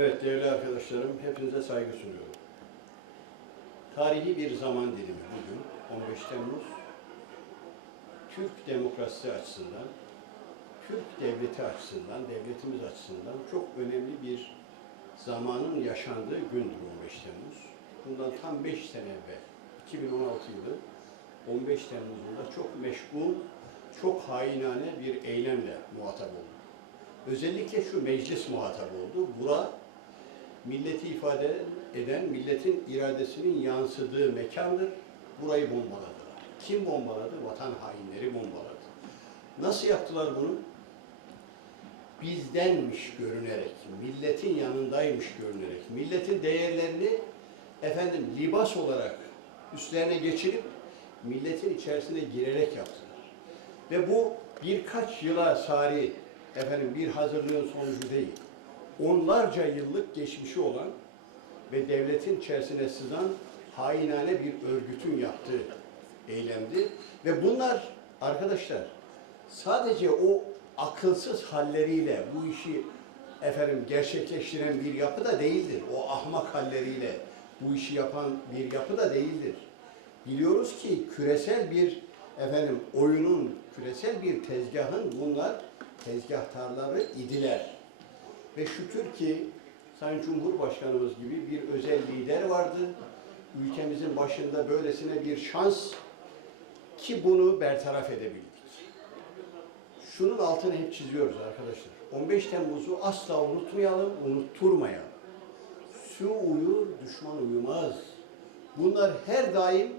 Evet değerli arkadaşlarım, hepinize saygı sunuyorum. Tarihi bir zaman dilimi bugün, 15 Temmuz. Türk demokrasisi açısından, Türk devleti açısından, devletimiz açısından çok önemli bir zamanın yaşandığı gündür 15 Temmuz. Bundan tam 5 sene evvel, 2016 yılı 15 Temmuz'unda çok meşgul, çok hainane bir eylemle muhatap oldu. Özellikle şu meclis muhatap oldu. Bura milleti ifade eden, milletin iradesinin yansıdığı mekandır. Burayı bombaladılar. Kim bombaladı? Vatan hainleri bombaladı. Nasıl yaptılar bunu? Bizdenmiş görünerek, milletin yanındaymış görünerek, milletin değerlerini efendim libas olarak üstlerine geçirip milletin içerisine girerek yaptılar. Ve bu birkaç yıla sari efendim bir hazırlığın sonucu değil. Onlarca yıllık geçmişi olan ve devletin içerisine sızan hainane bir örgütün yaptığı eylemdi. Ve bunlar arkadaşlar sadece o akılsız halleriyle bu işi efendim gerçekleştiren bir yapı da değildir. O ahmak halleriyle bu işi yapan bir yapı da değildir. Biliyoruz ki küresel bir efendim oyunun, küresel bir tezgahın bunlar tezgahtarları idiler. Ve şükür ki Sayın Cumhurbaşkanımız gibi bir özel lider vardı. Ülkemizin başında böylesine bir şans ki bunu bertaraf edebildik. Şunun altını hep çiziyoruz arkadaşlar. 15 Temmuz'u asla unutmayalım, unutturmayalım. Su uyur, düşman uyumaz. Bunlar her daim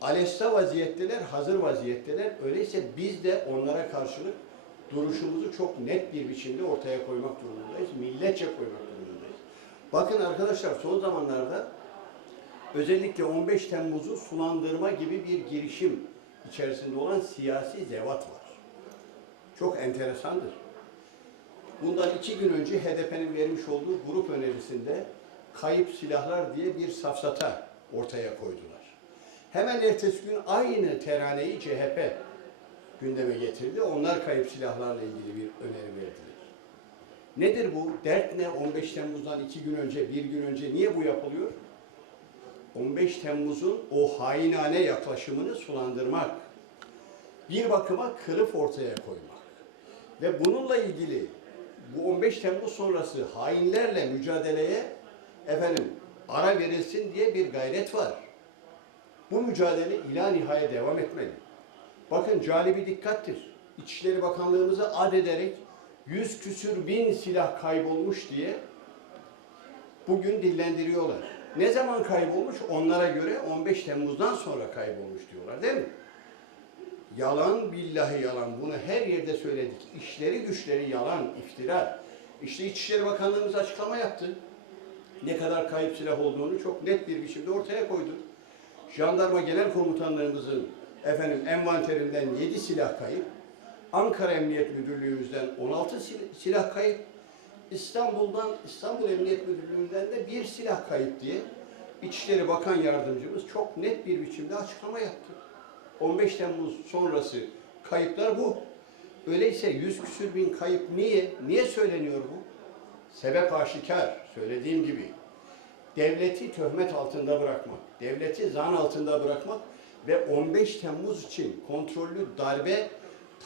alesta vaziyetteler, hazır vaziyetteler. Öyleyse biz de onlara karşılık duruşumuzu çok net bir biçimde ortaya koymak durumundayız. Milletçe koymak durumundayız. Bakın arkadaşlar son zamanlarda özellikle 15 Temmuz'u sulandırma gibi bir girişim içerisinde olan siyasi zevat var. Çok enteresandır. Bundan iki gün önce HDP'nin vermiş olduğu grup önerisinde kayıp silahlar diye bir safsata ortaya koydular. Hemen ertesi gün aynı teraneyi CHP gündeme getirdi. Onlar kayıp silahlarla ilgili bir öneri verdiler. Nedir bu? Dert ne? 15 Temmuz'dan iki gün önce, bir gün önce niye bu yapılıyor? 15 Temmuz'un o hainane yaklaşımını sulandırmak. Bir bakıma kılıf ortaya koymak. Ve bununla ilgili bu 15 Temmuz sonrası hainlerle mücadeleye efendim ara verilsin diye bir gayret var. Bu mücadele ila nihaya devam etmeli. Bakın calibi dikkattir. İçişleri Bakanlığımızı ad ederek yüz küsür bin silah kaybolmuş diye bugün dillendiriyorlar. Ne zaman kaybolmuş? Onlara göre 15 Temmuz'dan sonra kaybolmuş diyorlar değil mi? Yalan billahi yalan. Bunu her yerde söyledik. İşleri güçleri yalan, iftira. İşte İçişleri Bakanlığımız açıklama yaptı. Ne kadar kayıp silah olduğunu çok net bir biçimde ortaya koydu. Jandarma Genel Komutanlığımızın efendim envanterinden 7 silah kayıp, Ankara Emniyet Müdürlüğümüzden 16 sil- silah kayıp, İstanbul'dan İstanbul Emniyet Müdürlüğü'nden de bir silah kayıp diye İçişleri Bakan Yardımcımız çok net bir biçimde açıklama yaptı. 15 Temmuz sonrası kayıplar bu. Öyleyse yüz küsür bin kayıp niye? Niye söyleniyor bu? Sebep aşikar, söylediğim gibi. Devleti töhmet altında bırakmak, devleti zan altında bırakmak ve 15 Temmuz için kontrollü darbe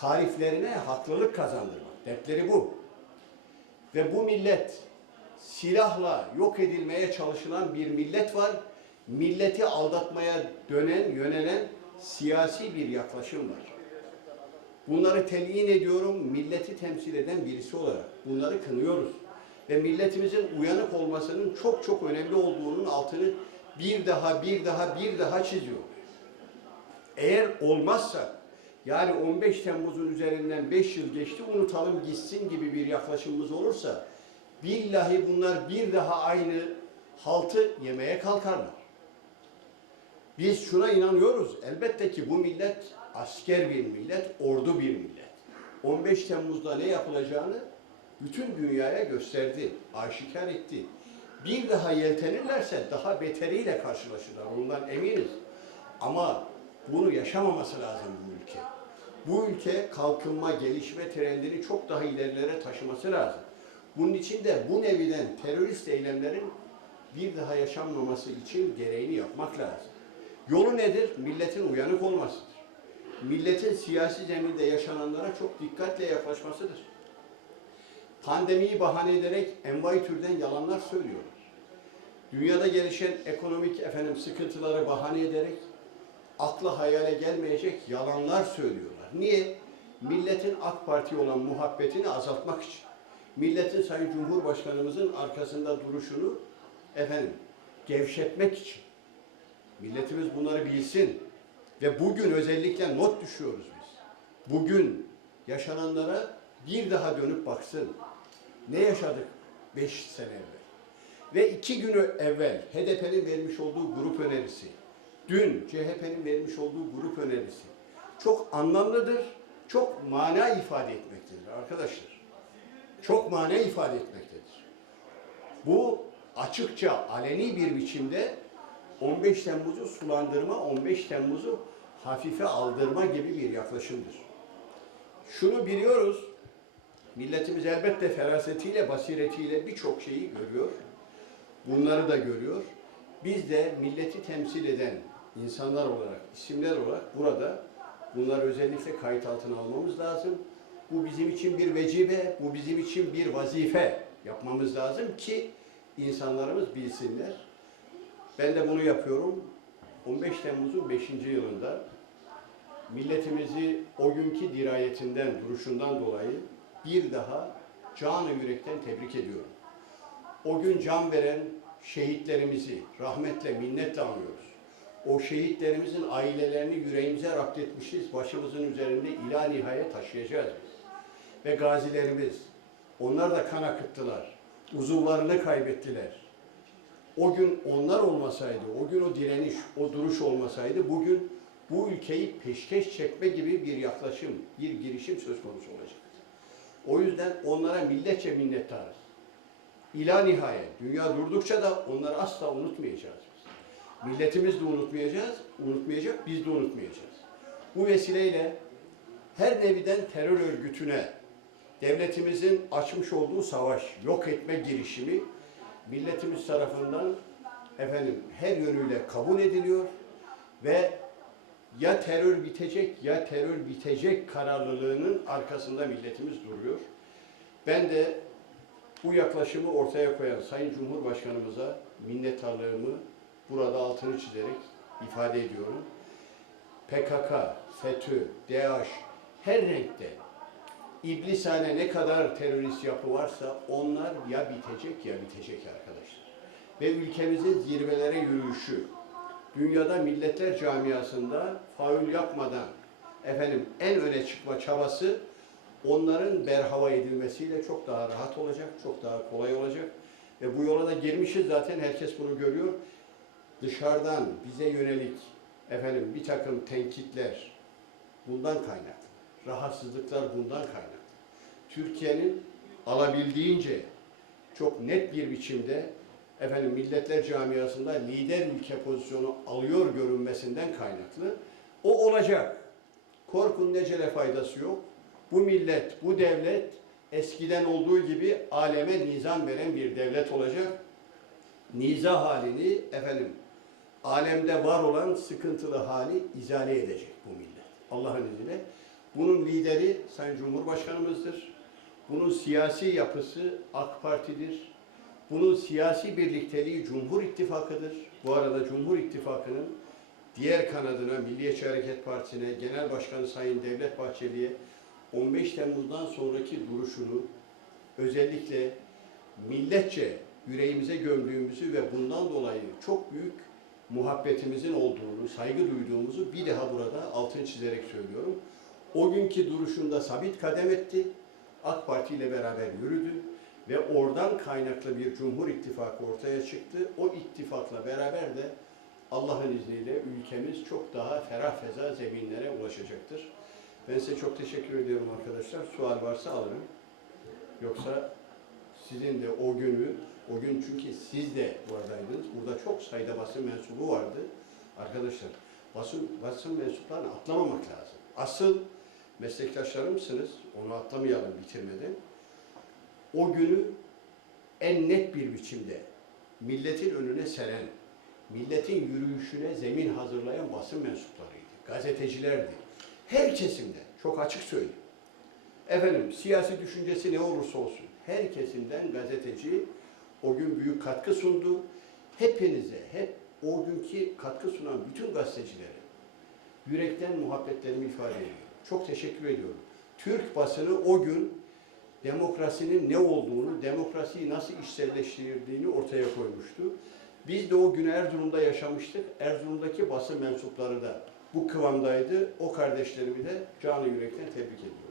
tariflerine haklılık kazandırmak. Dertleri bu. Ve bu millet silahla yok edilmeye çalışılan bir millet var. Milleti aldatmaya dönen, yönelen siyasi bir yaklaşım var. Bunları telyin ediyorum milleti temsil eden birisi olarak. Bunları kınıyoruz. Ve milletimizin uyanık olmasının çok çok önemli olduğunun altını bir daha bir daha bir daha çiziyor. Eğer olmazsa yani 15 Temmuz'un üzerinden 5 yıl geçti unutalım gitsin gibi bir yaklaşımımız olursa billahi bunlar bir daha aynı haltı yemeye kalkarlar. Biz şuna inanıyoruz. Elbette ki bu millet asker bir millet, ordu bir millet. 15 Temmuz'da ne yapılacağını bütün dünyaya gösterdi, aşikar etti. Bir daha yeltenirlerse daha beteriyle karşılaşırlar. Ondan eminiz. Ama bunu yaşamaması lazım bu ülke. Bu ülke kalkınma, gelişme trendini çok daha ilerilere taşıması lazım. Bunun için de bu neviden terörist eylemlerin bir daha yaşanmaması için gereğini yapmak lazım. Yolu nedir? Milletin uyanık olmasıdır. Milletin siyasi zeminde yaşananlara çok dikkatle yaklaşmasıdır. Pandemiyi bahane ederek envai türden yalanlar söylüyorlar. Dünyada gelişen ekonomik efendim sıkıntıları bahane ederek akla hayale gelmeyecek yalanlar söylüyorlar. Niye? Milletin AK Parti olan muhabbetini azaltmak için. Milletin Sayın Cumhurbaşkanımızın arkasında duruşunu efendim gevşetmek için. Milletimiz bunları bilsin. Ve bugün özellikle not düşüyoruz biz. Bugün yaşananlara bir daha dönüp baksın. Ne yaşadık 5 sene evvel? Ve iki günü evvel HDP'nin vermiş olduğu grup önerisi, dün CHP'nin vermiş olduğu grup önerisi çok anlamlıdır, çok mana ifade etmektedir arkadaşlar. Çok mana ifade etmektedir. Bu açıkça aleni bir biçimde 15 Temmuz'u sulandırma, 15 Temmuz'u hafife aldırma gibi bir yaklaşımdır. Şunu biliyoruz, milletimiz elbette ferasetiyle, basiretiyle birçok şeyi görüyor. Bunları da görüyor. Biz de milleti temsil eden insanlar olarak, isimler olarak burada bunları özellikle kayıt altına almamız lazım. Bu bizim için bir vecibe, bu bizim için bir vazife yapmamız lazım ki insanlarımız bilsinler. Ben de bunu yapıyorum. 15 Temmuz'un 5. yılında milletimizi o günkü dirayetinden, duruşundan dolayı bir daha canı yürekten tebrik ediyorum. O gün can veren şehitlerimizi rahmetle, minnetle anıyoruz. O şehitlerimizin ailelerini yüreğimize raptetmişiz, başımızın üzerinde ila nihayet taşıyacağız biz. Ve gazilerimiz, onlar da kan akıttılar, uzuvlarını kaybettiler. O gün onlar olmasaydı, o gün o direniş, o duruş olmasaydı bugün bu ülkeyi peşkeş çekme gibi bir yaklaşım, bir girişim söz konusu olacaktı. O yüzden onlara milletçe minnettarız. İla nihayet, dünya durdukça da onları asla unutmayacağız. Milletimiz de unutmayacağız, unutmayacak, biz de unutmayacağız. Bu vesileyle her neviden terör örgütüne devletimizin açmış olduğu savaş, yok etme girişimi milletimiz tarafından efendim her yönüyle kabul ediliyor ve ya terör bitecek ya terör bitecek kararlılığının arkasında milletimiz duruyor. Ben de bu yaklaşımı ortaya koyan Sayın Cumhurbaşkanımıza minnettarlığımı burada altını çizerek ifade ediyorum. PKK, FETÖ, DAEŞ her renkte iblisane ne kadar terörist yapı varsa onlar ya bitecek ya bitecek arkadaşlar. Ve ülkemizin zirvelere yürüyüşü, dünyada milletler camiasında faul yapmadan efendim en öne çıkma çabası onların berhava edilmesiyle çok daha rahat olacak, çok daha kolay olacak. Ve bu yola da girmişiz zaten herkes bunu görüyor. Dışarıdan bize yönelik efendim bir takım tenkitler bundan kaynaklı. Rahatsızlıklar bundan kaynaklı. Türkiye'nin alabildiğince çok net bir biçimde efendim milletler camiasında lider ülke pozisyonu alıyor görünmesinden kaynaklı. O olacak. Korkun necele faydası yok. Bu millet, bu devlet eskiden olduğu gibi aleme nizam veren bir devlet olacak. Niza halini efendim alemde var olan sıkıntılı hali izale edecek bu millet. Allah'ın izniyle. Bunun lideri Sayın Cumhurbaşkanımızdır. Bunun siyasi yapısı AK Parti'dir. Bunun siyasi birlikteliği Cumhur İttifakı'dır. Bu arada Cumhur İttifakı'nın diğer kanadına Milliyetçi Hareket Partisi'ne, Genel Başkanı Sayın Devlet Bahçeli'ye 15 Temmuz'dan sonraki duruşunu özellikle milletçe yüreğimize gömdüğümüzü ve bundan dolayı çok büyük muhabbetimizin olduğunu, saygı duyduğumuzu bir daha burada altını çizerek söylüyorum. O günkü duruşunda sabit kadem etti. AK Parti ile beraber yürüdü ve oradan kaynaklı bir Cumhur İttifakı ortaya çıktı. O ittifakla beraber de Allah'ın izniyle ülkemiz çok daha ferah feza zeminlere ulaşacaktır. Ben size çok teşekkür ediyorum arkadaşlar. Sual varsa alırım. Yoksa sizin de o günü, o gün çünkü siz de buradaydınız. Burada çok sayıda basın mensubu vardı. Arkadaşlar basın, basın mensuplarını atlamamak lazım. Asıl meslektaşlarımsınız. Onu atlamayalım bitirmeden. O günü en net bir biçimde milletin önüne seren, milletin yürüyüşüne zemin hazırlayan basın mensuplarıydı, gazetecilerdi. Her kesimde, çok açık söyleyeyim. Efendim siyasi düşüncesi ne olursa olsun her kesimden gazeteci o gün büyük katkı sundu. Hepinize, hep o günkü katkı sunan bütün gazetecilere yürekten muhabbetlerimi ifade ediyorum. Çok teşekkür ediyorum. Türk basını o gün demokrasinin ne olduğunu, demokrasiyi nasıl işselleştirdiğini ortaya koymuştu. Biz de o günü Erzurum'da yaşamıştık. Erzurum'daki basın mensupları da bu kıvamdaydı. O kardeşlerimi de canı yürekten tebrik ediyorum.